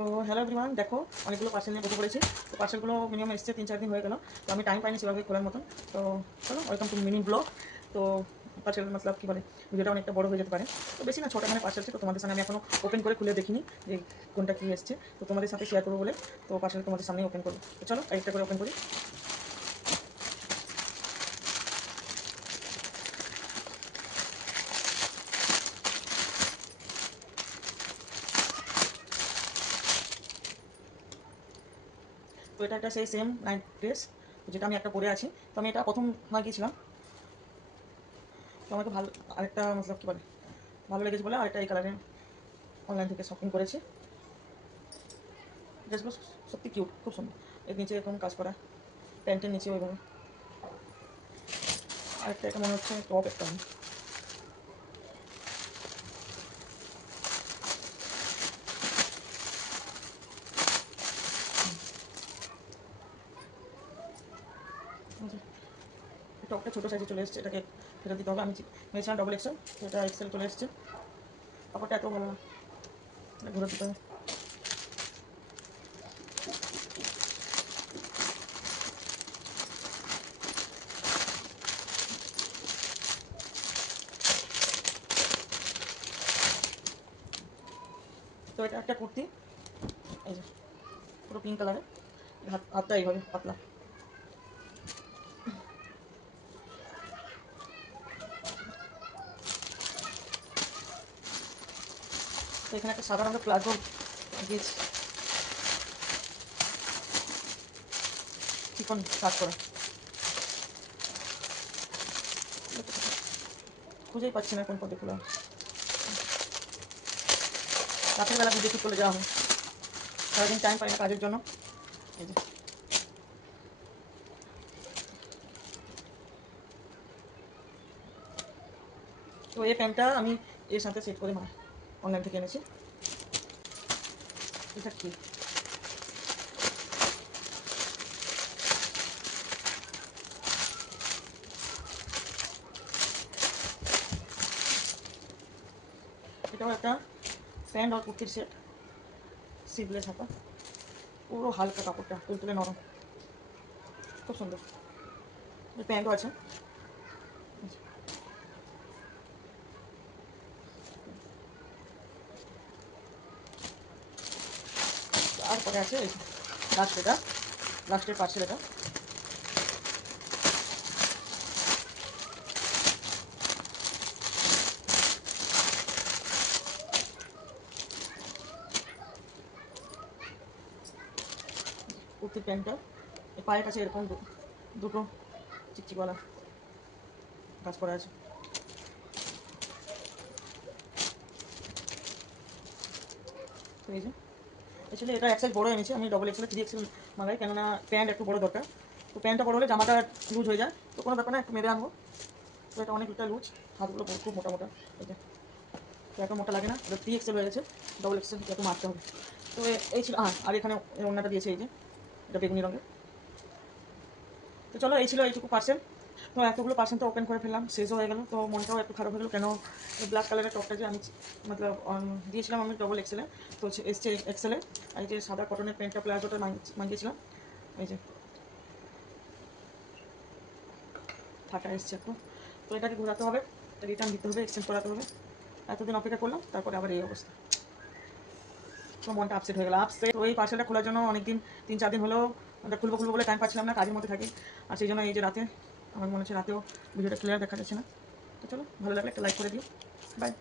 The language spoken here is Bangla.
তো হ্যালো এভরিওয়ান, দেখো অনেকগুলো পার্সেল নিয়ে বসে পড়েছি। তো পার্সেলগুলো মিনিমাম এসছে 3-4 দিন হয়ে গেল। তো আমি টাইম পাইনি সেভাবে খোলার মতন। তো চলো, ওয়েলকাম টু মিনি ব্লগ। তো পার্সেল মতলব কী বলে, ভিডিওটা অনেকটা বড় হয়ে যেতে পারে। তো বেশি না, ছোটো মানে পার্সেল ছিল। তো তোমাদের সামনে আমি এখনও ওপেন করে খুলে দেখিনি যে কোনটা কী এসছে। তো তোমাদের সাথে শেয়ার করবো বলে তো পার্সেল তোমাদের সামনেই ওপেন করবো। তো চলো একটা করে ওপেন করি। তো এটা একটা সেই সেম নাইট ড্রেস যেটা আমি একটা পরে আছি। তো আমি এটা প্রথম গিয়েছিলাম। তো আমাকে ভালো আরেকটা মতলব কী বলে ভালো লেগেছে বলে আরেকটা এই কালারে অনলাইন থেকে শপিং করেছি। ড্রেসগুলো সত্যি কিউট, খুব সুন্দর। এর নিচে এরকম কাজ করা, প্যান্টের নিচে ওইভাবে। আরেকটা এটা মনে হচ্ছে টপ একটা। টপটা ছোটো সাইজে চলে এসেছে, এটাকে ফেরত দিতে হবে। আমি নিয়েছিলাম ডবল এক্সেল, এটা এক্সেল চলে এসেছে। কাপড়টা এত ভালো না, ঘুরে দিতে হবে। তো এটা একটা কুর্তি, এই যে পুরো পিঙ্ক কালারের, হাতটা এইভাবে পাতলা। তো এখানে একটা সাদা রঙের প্লাজো দিয়েছি, চিকন কাজ করা। খুঁজেই পাচ্ছি না কোন পদ্ধতি খোলা। রাতের বেলা ভিডিও শুট করলে যাওয়া হয়, সারাদিন টাইম পাই না কাজের জন্য। এই যে তো এই প্যান্টটা আমি এর সাথে সেট করে অনলাইন থেকে এনেছি। এটা কি, এটাও একটা প্যান্ট আর কুর্তির সেট, সিভলেস হাতা, পুরো হালকা কাপড়টা, তুলতুলে নরম, খুব সুন্দর। প্যান্টও আছে। তারপরে আছে এই লাস্টের পার্সেল এটা। কুর্তির প্যান্টটা পায়ের কাছে এরকম দুটো চিকচিকওয়ালা কাজ করা আছে। তো এই যে অ্যাকচুয়ালি এটা এক সাইজ বড়ো এনেছি, আমি ডবল এক্সেল 3 এক্সেল মাগাই, কেননা প্যান্ট একটু বড়ো দরকার। তো প্যান্টটা বড়ো হলে জামাটা লুজ হয়ে যায়, তো কোনো ব্যাপার না, একটু মেরে আনবো। তো এটা অনেকটা লুজ, হাতগুলো খুব মোটা মোটা। এটা তো এত মোটা লাগে না, এটা 3 এক্সেল হয়ে গেছে, ডবল এক্সেল এত মারতে হবে। তো এই ছিল। আর এখানে অন্যটা দিয়েছে, এই যে এটা বেগুনি রঙের। তো চলো, এই ছিল এইটুকু পার্সেল। তো এতগুলো পার্সেল তো ওপেন করে ফেললাম, শেষও হয়ে গেল। তো মনটাও একটু খারাপ হয়ে গেলো, কেন এই ব্ল্যাক কালারের টপটা যে আমি মতলব দিয়েছিলাম আমি ডবল এক্সেলে, তো এসছে এক্সেলে। আর এই যে সাদা কটনের প্যান্টটা প্লাজোটা মাঙ্গিয়েছিলাম, এই যে ফাটা এসছে একটু। তো এটাকে ঘোরাতে হবে, রিটার্ন দিতে হবে, এক্সচেঞ্জ করাতে হবে। এতদিন অপেক্ষা করলাম, তারপরে আবার এই অবস্থা। তো মনটা আপসেট হয়ে গেল, আপসেট। ওই পার্সেলটা খোলার জন্য অনেকদিন, 3-4 দিন হলেও আমরা খুলবো বলে টাইম পাচ্ছিলাম না, কাজের মধ্যে থাকি। আর সেই জন্য এই যে রাতে, আমার মনে হচ্ছে রাতেও ভিডিওটা ক্লিয়ার দেখা যাচ্ছে না। তো চলো, ভালো লাগলে একটা লাইক করে দিও। বাই।